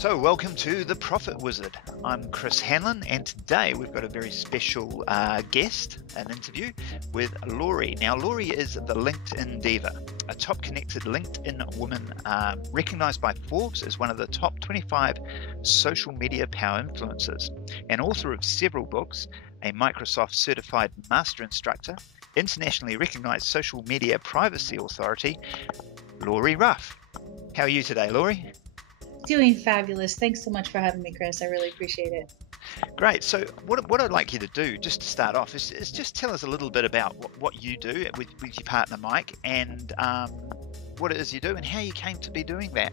So welcome to The Profit Wizard. I'm Chris Hanlon, and today we've got a very special guest, an interview with Lori. Now, Lori is the LinkedIn diva, a top connected LinkedIn woman recognized by Forbes as one of the top 25 social media power influencers, and author of several books, a Microsoft certified master instructor, internationally recognized social media privacy authority, Lori Ruff. How are you today, Lori? Doing fabulous. Thanks so much for having me, Chris. I really appreciate it. Great. So what I'd like you to do, just to start off, is just tell us a little bit about what you do with your partner, Mike, and what it is you do and how you came to be doing that.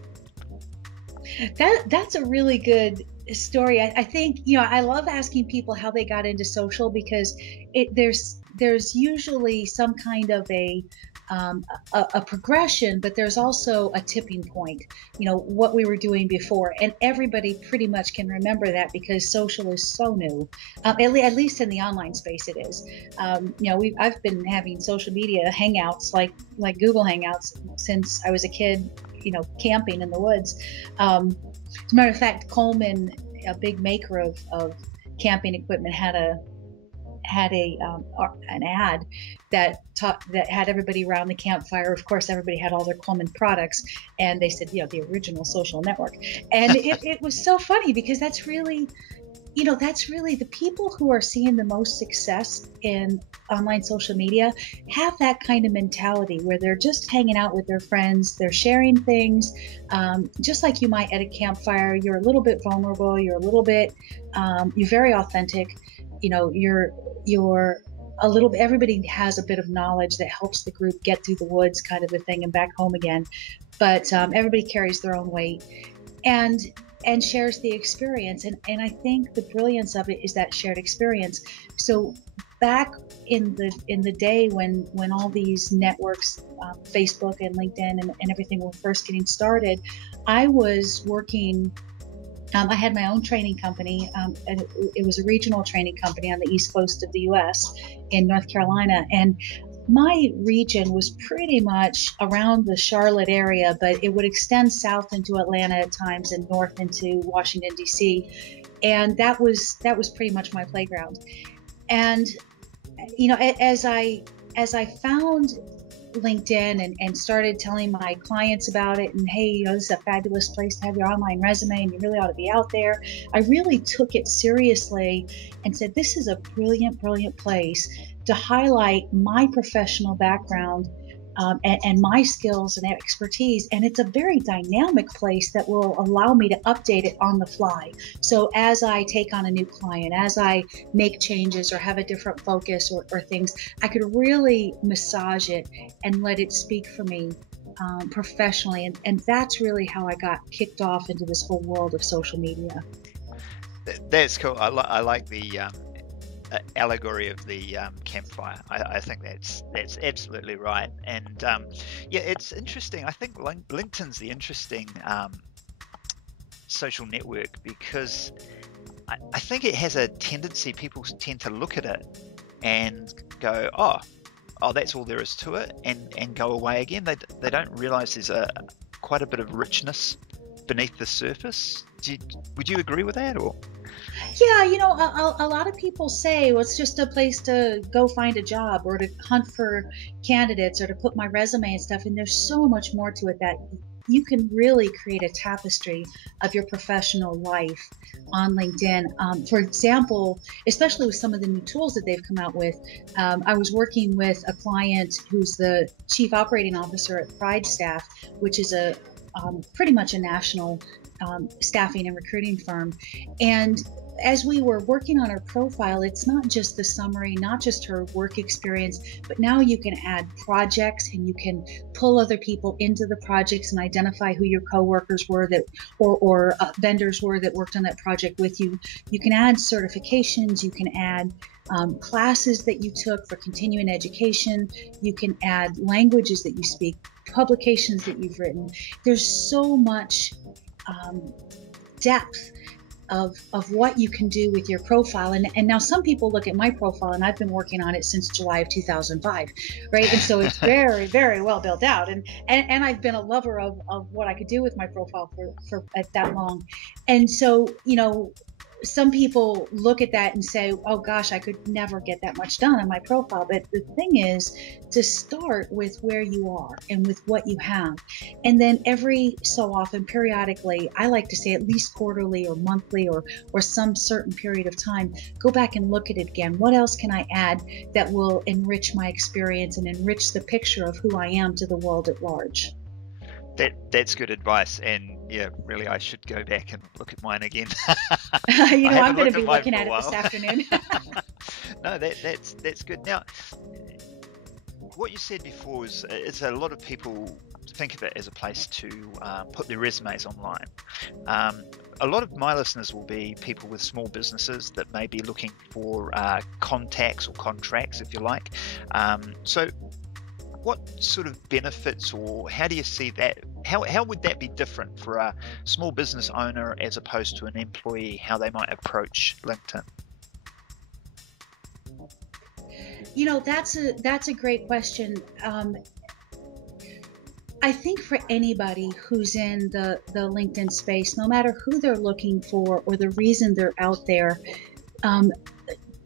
That's a really good story. I think, I love asking people how they got into social, because there's usually some kind of a progression, but there's also a tipping point, what we were doing before. And everybody pretty much can remember that, because social is so new, at least in the online space it is. I've been having social media hangouts like Google Hangouts since I was a kid, camping in the woods. As a matter of fact, Coleman, a big maker of camping equipment, had an ad that had everybody around the campfire. Of course, everybody had all their Coleman products, and they said, the original social network. And it was so funny, because that's really the people who are seeing the most success in online social media have that kind of mentality where they're just hanging out with their friends, they're sharing things, just like you might at a campfire. You're a little bit vulnerable, you're very authentic. You're a little bit, everybody has a bit of knowledge that helps the group get through the woods, kind of a thing, and back home again. But everybody carries their own weight and shares the experience. And I think the brilliance of it is that shared experience. So back in the day when all these networks, Facebook and LinkedIn and everything were first getting started, I was working. I had my own training company, and it was a regional training company on the East Coast of the U.S. in North Carolina. And my region was pretty much around the Charlotte area, but it would extend south into Atlanta at times and north into Washington, D.C. And that was pretty much my playground. And, as I found LinkedIn and started telling my clients about it, and hey, this is a fabulous place to have your online resume and you really ought to be out there, I really took it seriously and said, this is a brilliant place to highlight my professional background and my skills and expertise. And it's a very dynamic place that will allow me to update it on the fly. So as I take on a new client, as I make changes or have a different focus or things, I could really massage it and let it speak for me professionally. And that's really how I got kicked off into this whole world of social media. That's cool. I like the allegory of the campfire. I think that's absolutely right. And it's interesting. I think LinkedIn's the interesting social network, because I think it has a tendency, people tend to look at it and go, oh, that's all there is to it, and go away again. They don't realize there's quite a bit of richness beneath the surface. Would you agree with that? Or yeah, a lot of people say, well, it's just a place to go find a job or to hunt for candidates or to put my resume and stuff. And there's so much more to it, that you can really create a tapestry of your professional life on LinkedIn. For example, especially with some of the new tools that they've come out with, I was working with a client who's the chief operating officer at Pride Staff, which is pretty much a national staffing and recruiting firm. And as we were working on her profile, it's not just the summary, not just her work experience, but now you can add projects and you can pull other people into the projects and identify who your coworkers were or vendors were that worked on that project with you. You can add certifications, you can add classes that you took for continuing education, you can add languages that you speak, publications that you've written. There's so much depth of what you can do with your profile. And now some people look at my profile, and I've been working on it since July of 2005, right? And so it's very, very well built out. And I've been a lover of what I could do with my profile for that long. And so, some people look at that and say, oh gosh, I could never get that much done on my profile. But the thing is to start with where you are and with what you have. And then every so often, periodically, I like to say at least quarterly or monthly or some certain period of time, go back and look at it again. What else can I add that will enrich my experience and enrich the picture of who I am to the world at large? That's good advice, and yeah, really, I should go back and look at mine again. I'm going to be looking at it this afternoon. No, that's good. Now, what you said before is a lot of people think of it as a place to put their resumes online. A lot of my listeners will be people with small businesses that may be looking for contacts or contracts, if you like. So what sort of benefits, or how do you see that? How would that be different for a small business owner as opposed to an employee, how they might approach LinkedIn? That's a great question. I think for anybody who's in the LinkedIn space, no matter who they're looking for or the reason they're out there,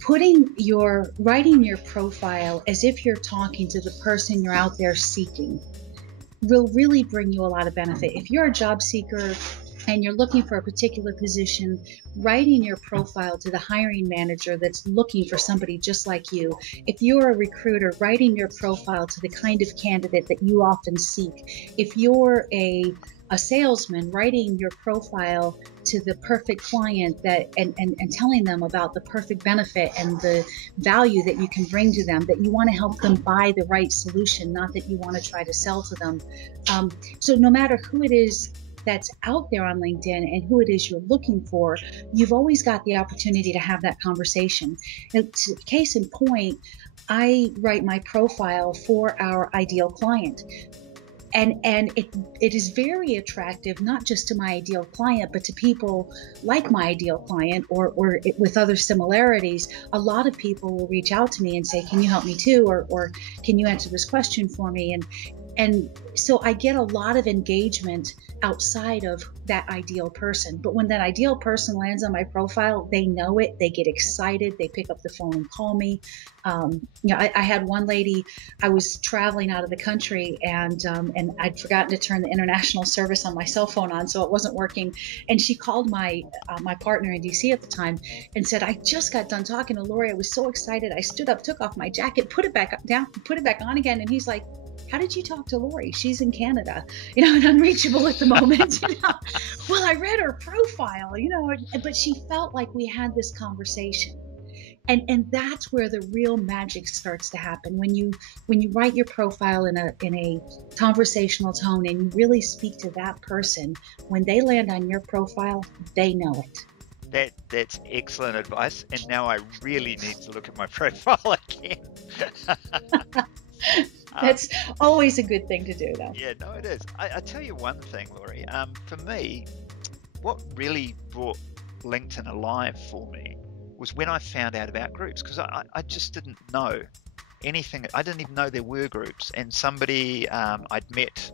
writing your profile as if you're talking to the person you're out there seeking will really bring you a lot of benefit. If you're a job seeker and you're looking for a particular position, writing your profile to the hiring manager that's looking for somebody just like you. If you're a recruiter, writing your profile to the kind of candidate that you often seek. If you're a salesman, writing your profile to the perfect client and telling them about the perfect benefit and the value that you can bring to them, that you want to help them buy the right solution, not that you want to try to sell to them. So no matter who it is that's out there on LinkedIn and who it is you're looking for, you've always got the opportunity to have that conversation. And case in point, I write my profile for our ideal client. And it is very attractive, not just to my ideal client, but to people like my ideal client or with other similarities. A lot of people will reach out to me and say, can you help me too? Or can you answer this question for me? And so I get a lot of engagement outside of that ideal person. But when that ideal person lands on my profile, they know it, they get excited, they pick up the phone and call me. I had one lady, I was traveling out of the country and I'd forgotten to turn the international service on my cell phone on, so it wasn't working. And she called my partner in DC at the time and said, I just got done talking to Lori. I was so excited. I stood up, took off my jacket, put it back down, put it back on again. And he's like, how did you talk to Lori? She's in Canada, and unreachable at the moment. Well, I read her profile, but she felt like we had this conversation. And that's where the real magic starts to happen. When you write your profile in a conversational tone and you really speak to that person, when they land on your profile, they know it. That's excellent advice. And now I really need to look at my profile again. That's always a good thing to do, though. Yeah, no, it is. I tell you one thing, Lori. For me, what really brought LinkedIn alive for me was when I found out about groups, because I just didn't know anything. I didn't even know there were groups. And somebody I'd met,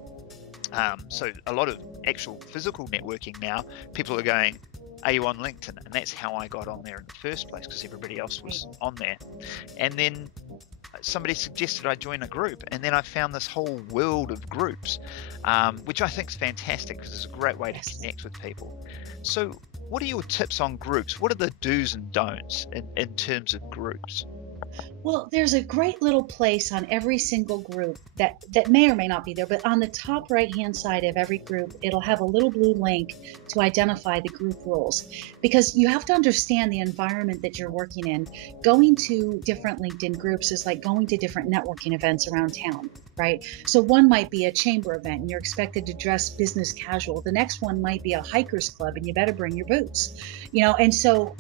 so a lot of actual physical networking now, people are going, are you on LinkedIn? And that's how I got on there in the first place, because everybody else was on there. And then somebody suggested I join a group, and then I found this whole world of groups, which I think is fantastic because it's a great way to connect with people. So what are your tips on groups? What are the do's and don'ts in terms of groups? Well, there's a great little place on every single group that may or may not be there, but on the top right-hand side of every group, it'll have a little blue link to identify the group rules, because you have to understand the environment that you're working in. Going to different LinkedIn groups is like going to different networking events around town, right? So one might be a chamber event and you're expected to dress business casual. The next one might be a hikers club and you better bring your boots, and so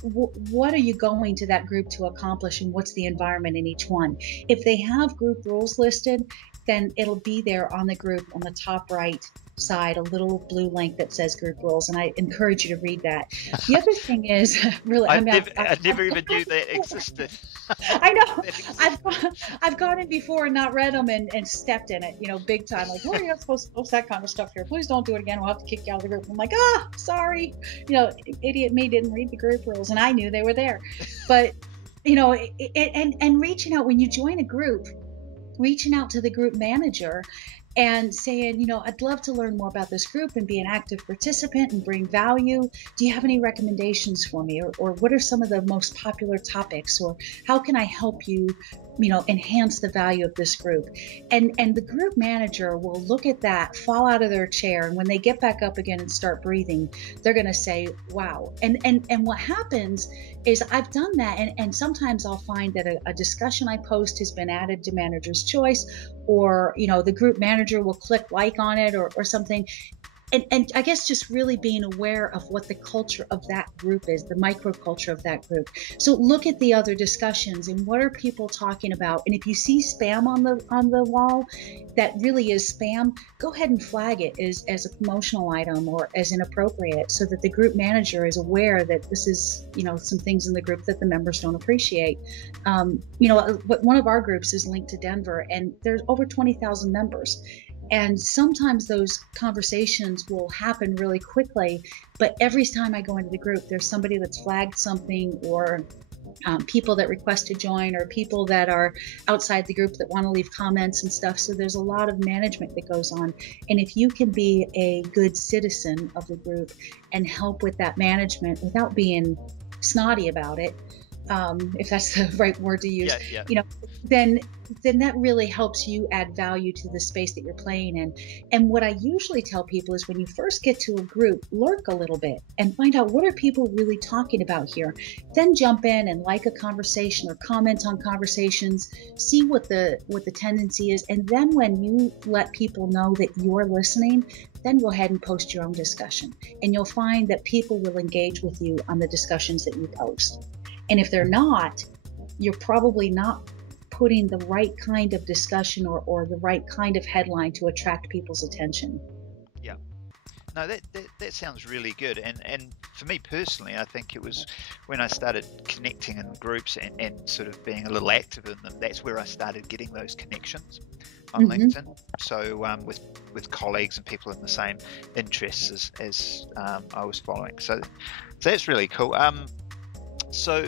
what are you going to that group to accomplish, and what's the environment in each one? If they have group rules listed, then it'll be there on the group on the top right side a little blue link that says group rules, and I encourage you to read that. The other thing is, really, I never even knew that existed. I know. I've gone in before and not read them and stepped in it, big time. Like, oh, you're not supposed to post that kind of stuff here. Please don't do it again. We'll have to kick you out of the group. I'm like, sorry. Idiot me didn't read the group rules, and I knew they were there. But, and reaching out when you join a group, reaching out to the group manager and saying, I'd love to learn more about this group and be an active participant and bring value. Do you have any recommendations for me? Or what are some of the most popular topics? Or how can I help you, enhance the value of this group? And the group manager will look at that, fall out of their chair, and when they get back up again and start breathing, they're going to say, wow. And what happens is I've done that, and sometimes I'll find that a discussion I post has been added to manager's choice, or the group manager will click like on it or something. And I guess just really being aware of what the culture of that group is, the microculture of that group. So look at the other discussions and what are people talking about. And if you see spam on the wall that really is spam, go ahead and flag it as a promotional item or as inappropriate, so that the group manager is aware that this is some things in the group that the members don't appreciate. One of our groups is linked to Denver, and there's over 20,000 members. And sometimes those conversations will happen really quickly, but every time I go into the group, there's somebody that's flagged something, or people that request to join, or people that are outside the group that want to leave comments and stuff. So there's a lot of management that goes on. And if you can be a good citizen of the group and help with that management without being snotty about it, if that's the right word to use, then that really helps you add value to the space that you're playing in. And what I usually tell people is when you first get to a group, lurk a little bit and find out what are people really talking about here. Then jump in and like a conversation or comment on conversations, see what the tendency is. And then when you let people know that you're listening, then go ahead and post your own discussion. And you'll find that people will engage with you on the discussions that you post. And if they're not, you're probably not putting the right kind of discussion or the right kind of headline to attract people's attention. Yeah. No, that sounds really good. And for me personally, I think it was when I started connecting in groups and sort of being a little active in them, that's where I started getting those connections on LinkedIn. So with colleagues and people in the same interests as I was following. So that's really cool. So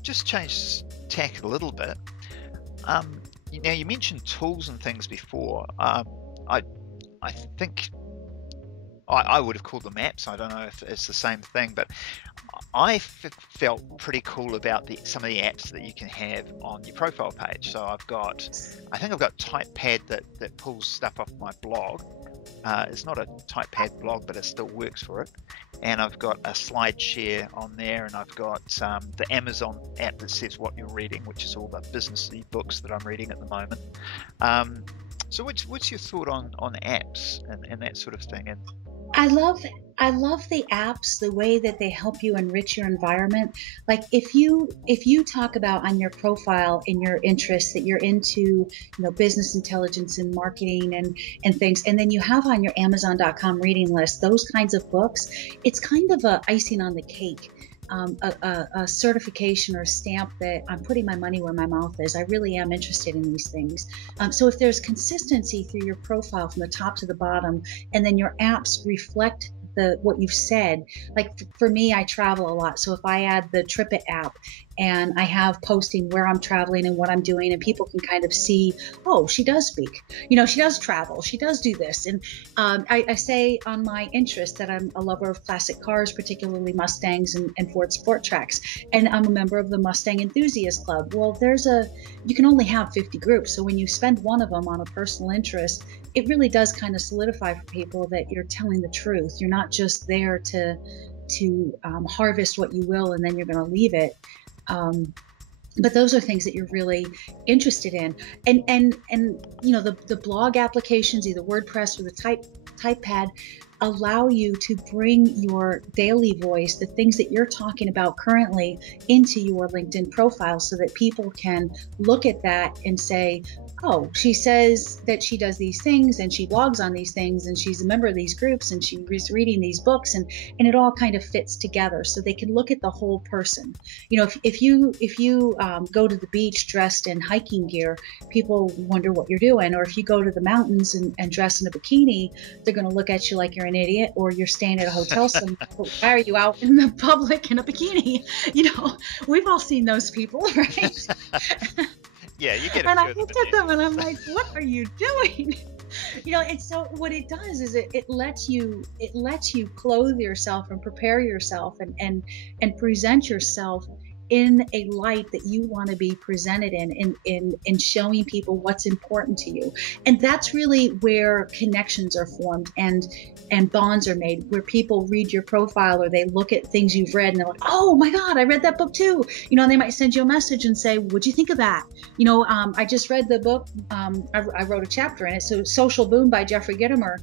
just change tack a little bit. Now you mentioned tools and things before. I think I would have called them apps. I don't know if it's the same thing, but I felt pretty cool about some of the apps that you can have on your profile page. So I think I've got TypePad that pulls stuff off my blog. It's not a TypePad blog, but it still works for it. And I've got a slide share on there, and I've got the Amazon app that says what you're reading, which is all the businessy books that I'm reading at the moment. So what's your thought on apps and that sort of thing? And I love the apps, the way that they help you enrich your environment. Like if you talk about on your profile in your interests that you're into, business intelligence and marketing and things, and then you have on your Amazon.com reading list those kinds of books, it's kind of a icing on the cake. A certification or a stamp that I'm putting my money where my mouth is. I really am interested in these things. So if there's consistency through your profile from the top to the bottom, and then your apps reflect what you've said. Like for me, I travel a lot. So if I add the TripIt app and I have posting where I'm traveling and what I'm doing, and people can kind of see, oh, she does speak, she does travel, she does do this. And I say on my interest that I'm a lover of classic cars, particularly Mustangs and Ford Sport Tracks. And I'm a member of the Mustang Enthusiast Club. Well, you can only have 50 groups. So when you spend one of them on a personal interest, it really does kind of solidify for people that you're telling the truth. You're not just there to harvest what you will and then you're going to leave it. But those are things that you're really interested in. And the blog applications, either WordPress or the TypePad, allow you to bring your daily voice, the things that you're talking about currently, into your LinkedIn profile so that people can look at that and say, oh, she says that she does these things and she blogs on these things and she's a member of these groups and she's reading these books, and it all kind of fits together so they can look at the whole person. You know, if you go to the beach dressed in hiking gear, people wonder what you're doing. Or if you go to the mountains and dress in a bikini, they're going to look at you like you're an idiot, or you're staying at a hotel somewhere. Why are you out in the public in a bikini? You know, we've all seen those people, right? Yeah, you get a And few I of looked them at them and I'm like, what are you doing? You know, and so what it does is it lets you clothe yourself and prepare yourself and present yourself in a light that you want to be presented in showing people what's important to you. And that's really where connections are formed and bonds are made, where people read your profile or they look at things you've read and they're like, oh my God, I read that book too. You know, and they might send you a message and say, what'd you think of that? You know, I just read the book. I wrote a chapter in it. So Social Boom by Jeffrey Gitomer.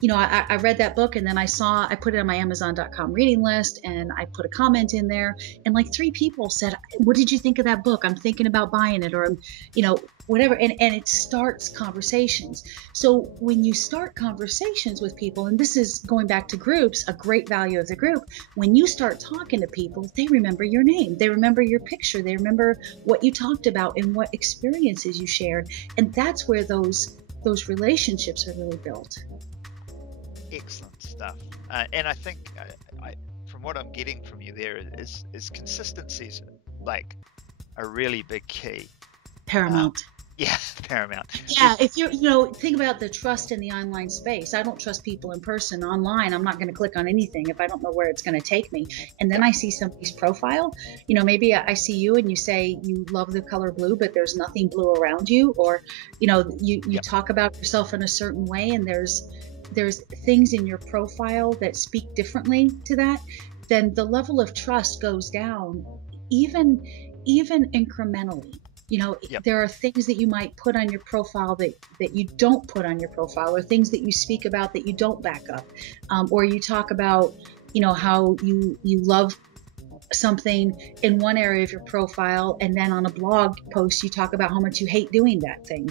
You know, I read that book and then I put it on my Amazon.com reading list and I put a comment in there and like 3 people said, what did you think of that book? I'm thinking about buying it, or, you know, whatever. And it starts conversations. So when you start conversations with people, and this is going back to groups, a great value of the group, when you start talking to people, they remember your name, they remember your picture, they remember what you talked about and what experiences you shared. And that's where those relationships are really built. Excellent stuff. And I think from what I'm getting from you there is consistency's like a really big key. Paramount. Yeah, paramount. Yeah, if you know, think about the trust in the online space. I don't trust people in person. Online, I'm not going to click on anything if I don't know where it's going to take me. And then I see somebody's profile. You know, maybe I see you and you say you love the color blue, but there's nothing blue around you. Or, you know, you talk about yourself in a certain way and there's things in your profile that speak differently to that, then the level of trust goes down even incrementally. You know, there are things that you might put on your profile that you don't put on your profile, or things that you speak about that you don't back up, or you talk about, you know, how you love something in one area of your profile, and then on a blog post you talk about how much you hate doing that thing.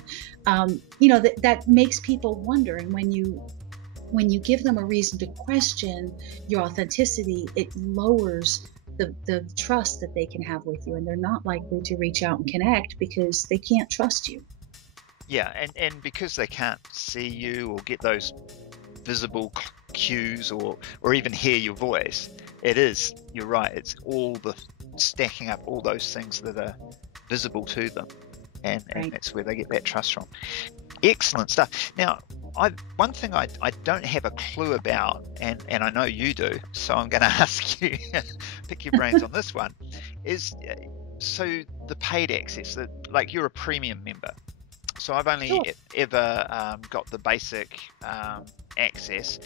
You know, that makes people wonder. And when you give them a reason to question your authenticity, it lowers the trust that they can have with you, and they're not likely to reach out and connect because they can't trust you. Yeah, and because they can't see you or get those visible cues or even hear your voice, you're right, it's all the stacking up all those things that are visible to them, and that's where they get that trust from. Excellent stuff. Now, one thing I don't have a clue about, and I know you do, so I'm going to ask you, pick your brains on this one, is so the paid access, like you're a premium member. So I've only ever got the basic access,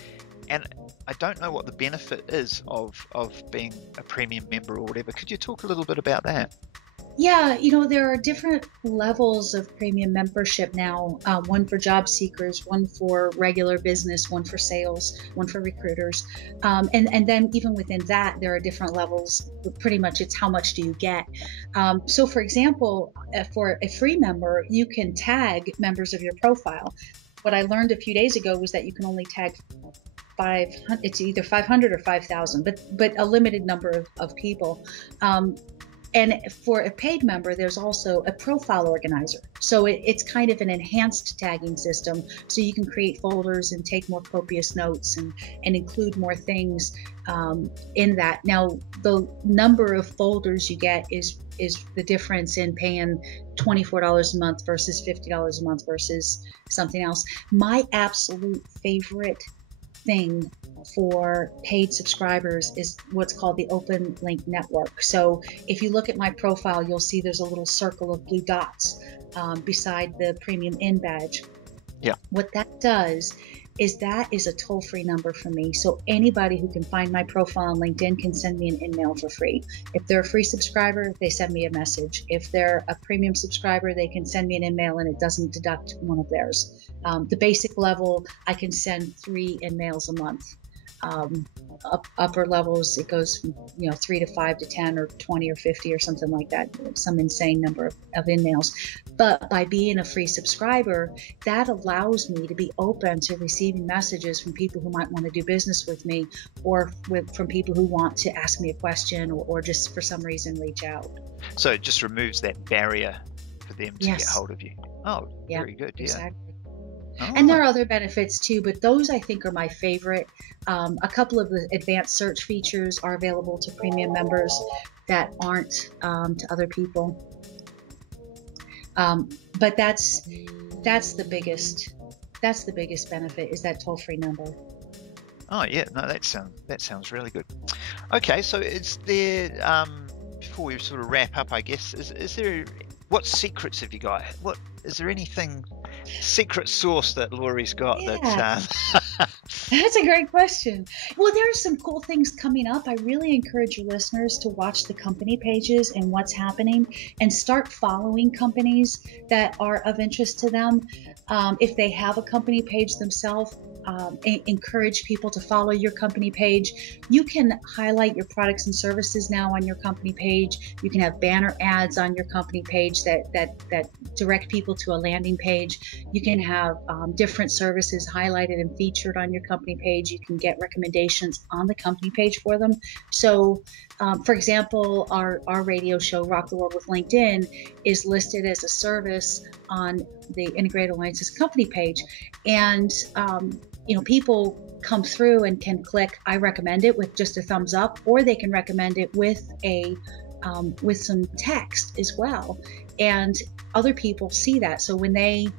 and I don't know what the benefit is of being a premium member or whatever. Could you talk a little bit about that? Yeah, you know, there are different levels of premium membership now, one for job seekers, one for regular business, one for sales, one for recruiters. And then even within that, there are different levels. Pretty much it's how much do you get. So for example, for a free member, you can tag members of your profile. What I learned a few days ago was that you can only tag 500, it's either 500 or 5,000, but a limited number of people. And for a paid member, there's also a profile organizer. So it's kind of an enhanced tagging system. So you can create folders and take more copious notes and include more things in that. Now, the number of folders you get is the difference in paying $24 a month versus $50 a month versus something else. My absolute favorite thing for paid subscribers is what's called the Open Link Network. So if you look at my profile, you'll see there's a little circle of blue dots beside the Premium In badge. Yeah. What that does is that is a toll-free number for me. So anybody who can find my profile on LinkedIn can send me an email for free. If they're a free subscriber, they send me a message. If they're a premium subscriber, they can send me an email and it doesn't deduct one of theirs. The basic level, I can send 3 emails a month. upper levels, it goes from 3 to 5 to 10 or 20 or 50 or something like that, some insane number of in-mails. But by being a free subscriber, that allows me to be open to receiving messages from people who might want to do business with me, or from people who want to ask me a question, or just for some reason reach out. So it just removes that barrier for them to get hold of you. Oh, yeah, very good. Yeah. Exactly. Oh. And there are other benefits too, but those I think are my favorite. A couple of the advanced search features are available to premium members that aren't to other people. But that's the biggest benefit, is that toll-free number. Oh yeah, no, that sounds really good. Okay, so is there before we sort of wrap up, I guess, is there, what secrets have you got? What is there anything secret sauce that Lori's got? Yeah. That's a great question. Well, there are some cool things coming up. I really encourage your listeners to watch the company pages and what's happening, and start following companies that are of interest to them. If they have a company page themselves, encourage people to follow your company page. You can highlight your products and services now on your company page. You can have banner ads on your company page that direct people to a landing page. You can have different services highlighted and featured on your company page. You can get recommendations on the company page for them. So, for example, our radio show, Rock the World with LinkedIn, is listed as a service on the Integrated Alliances company page. And people come through and can click I recommend it with just a thumbs up, or they can recommend it with with some text as well. And other people see that. So when they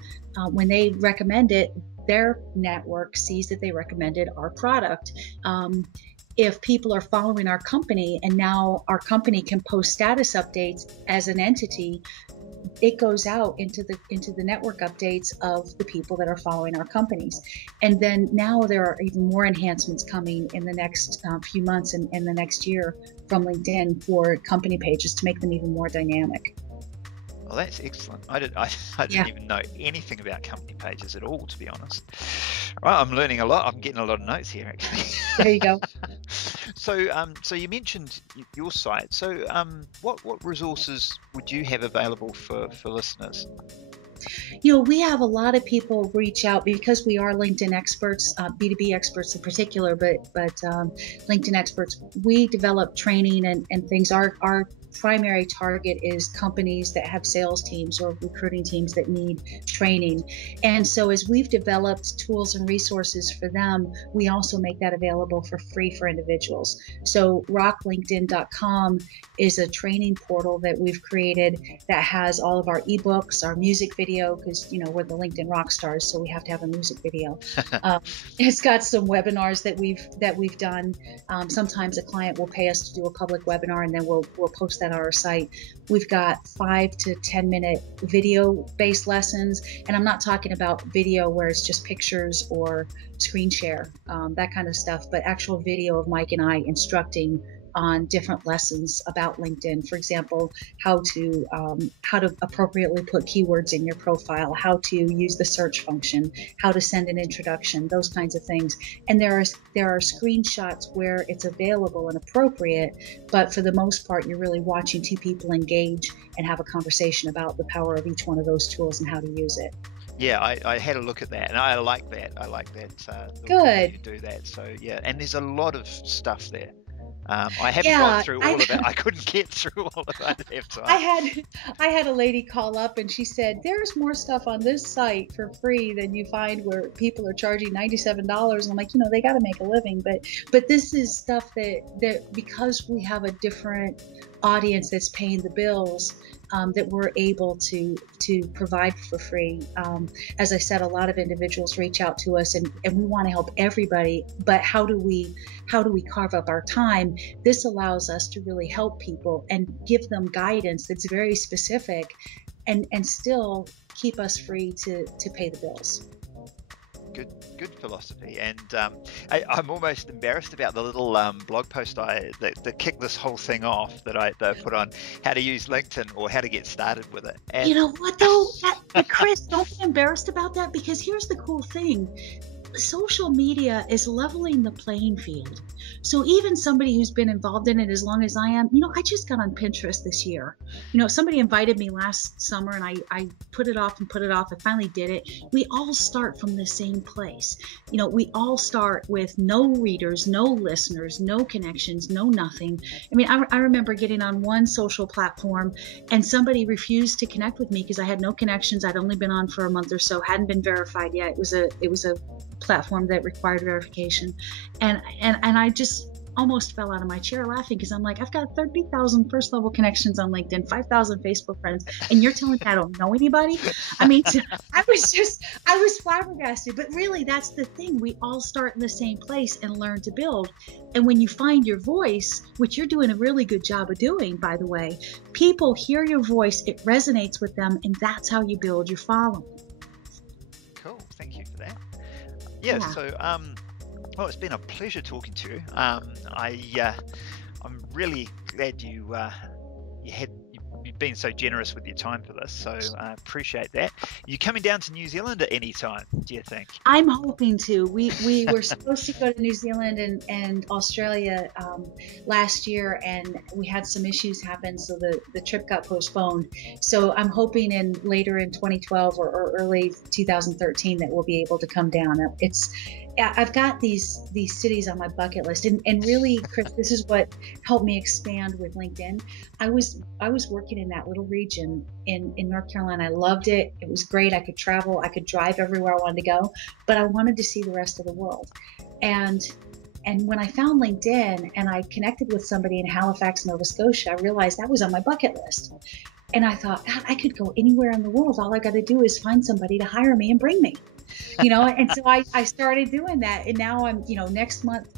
recommend it, their network sees that they recommended our product. If people are following our company, and now our company can post status updates as an entity, it goes out into the network updates of the people that are following our companies. And then now there are even more enhancements coming in the next few months and in the next year from LinkedIn for company pages to make them even more dynamic. Well, that's excellent. I didn't even know anything about company pages at all, to be honest. Well, I'm learning a lot. I'm getting a lot of notes here, actually. There you go. So you mentioned your site. So what resources would you have available for listeners? We have a lot of people reach out because we are LinkedIn experts, B2B experts in particular, but LinkedIn experts. We develop training and things. Our primary target is companies that have sales teams or recruiting teams that need training. And so as we've developed tools and resources for them, we also make that available for free for individuals. So rocklinkedin.com is a training portal that we've created that has all of our ebooks, our music video, because we're the LinkedIn rock stars, so we have to have a music video. It's got some webinars that we've done. Sometimes a client will pay us to do a public webinar, and then we'll post that on our site. We've got 5 to 10 minute video based lessons, and I'm not talking about video where it's just pictures or screen share, that kind of stuff, but actual video of Mike and I instructing on different lessons about LinkedIn. For example, how to appropriately put keywords in your profile, how to use the search function, how to send an introduction, those kinds of things. And there are screenshots where it's available and appropriate, but for the most part, you're really watching two people engage and have a conversation about the power of each one of those tools and how to use it. Yeah, I had a look at that, and I like that. Good. You do that. So yeah, and there's a lot of stuff there. I haven't gone through all of it. I couldn't get through all of it. I didn't have time. I had a lady call up and she said, "There's more stuff on this site for free than you find where people are charging $97." And I'm like, they got to make a living, but this is stuff that because we have a different audience that's paying the bills, that we're able to provide for free. As I said, a lot of individuals reach out to us, and we want to help everybody, but how do we carve up our time? This allows us to really help people and give them guidance that's very specific and still keep us free to pay the bills. Good philosophy, and I'm almost embarrassed about the little blog post that kicked this whole thing off that I put on how to use LinkedIn or how to get started with it. And you know what though, Chris, don't be embarrassed about that, because here's the cool thing. social media is leveling the playing field. So even somebody who's been involved in it as long as I am, I just got on Pinterest this year. Somebody invited me last summer and I put it off and put it off. I finally did it. We all start from the same place. We all start with no readers, no listeners, no connections, no nothing. I mean, I remember getting on one social platform and somebody refused to connect with me because I had no connections. I'd only been on for a month or so, hadn't been verified yet. It was a platform that required verification, and I just almost fell out of my chair laughing because I'm like, I've got 30,000 first level connections on LinkedIn, 5,000 Facebook friends, and you're telling me I don't know anybody? I mean, I was flabbergasted. But really, that's the thing. We all start in the same place and learn to build. And when you find your voice, which you're doing a really good job of doing, by the way, people hear your voice, it resonates with them, and that's how you build your following. Cool. Thank you for that. Yeah. So, well, it's been a pleasure talking to you. I'm really glad you've been so generous with your time for this. So I appreciate that. You coming down to New Zealand at any time, do you think? I'm hoping to. We were supposed to go to New Zealand and Australia last year, and we had some issues happen, so the trip got postponed. So I'm hoping later in 2012 or early 2013 that we'll be able to come down. I've got these cities on my bucket list, and really, Chris, this is what helped me expand with LinkedIn. I was working in that little region in North Carolina. I loved it. It was great. I could travel. I could drive everywhere I wanted to go, but I wanted to see the rest of the world. And when I found LinkedIn and I connected with somebody in Halifax, Nova Scotia, I realized that was on my bucket list. And I thought, God, I could go anywhere in the world. All I got to do is find somebody to hire me and bring me. And so I started doing that. And now I'm, next month,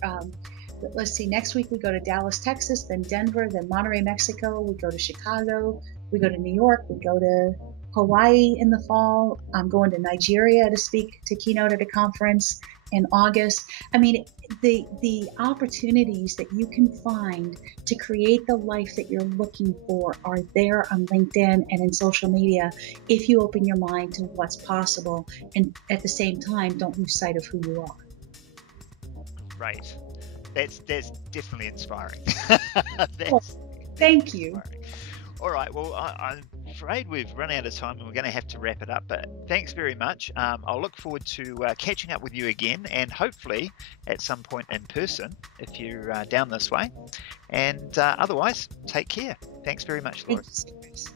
let's see, next week we go to Dallas, Texas, then Denver, then Monterrey, Mexico. We go to Chicago. We go to New York. We go to Hawaii in the fall. I'm going to Nigeria to keynote at a conference in August. I mean, the opportunities that you can find to create the life that you're looking for are there on LinkedIn and in social media if you open your mind to what's possible, and at the same time don't lose sight of who you are. Right. That's definitely inspiring. Thank you. Inspiring. All right. Well, I'm afraid we've run out of time and we're going to have to wrap it up. But thanks very much. I'll look forward to catching up with you again, and hopefully at some point in person if you're down this way. And otherwise, take care. Thanks very much, Lori. Thanks.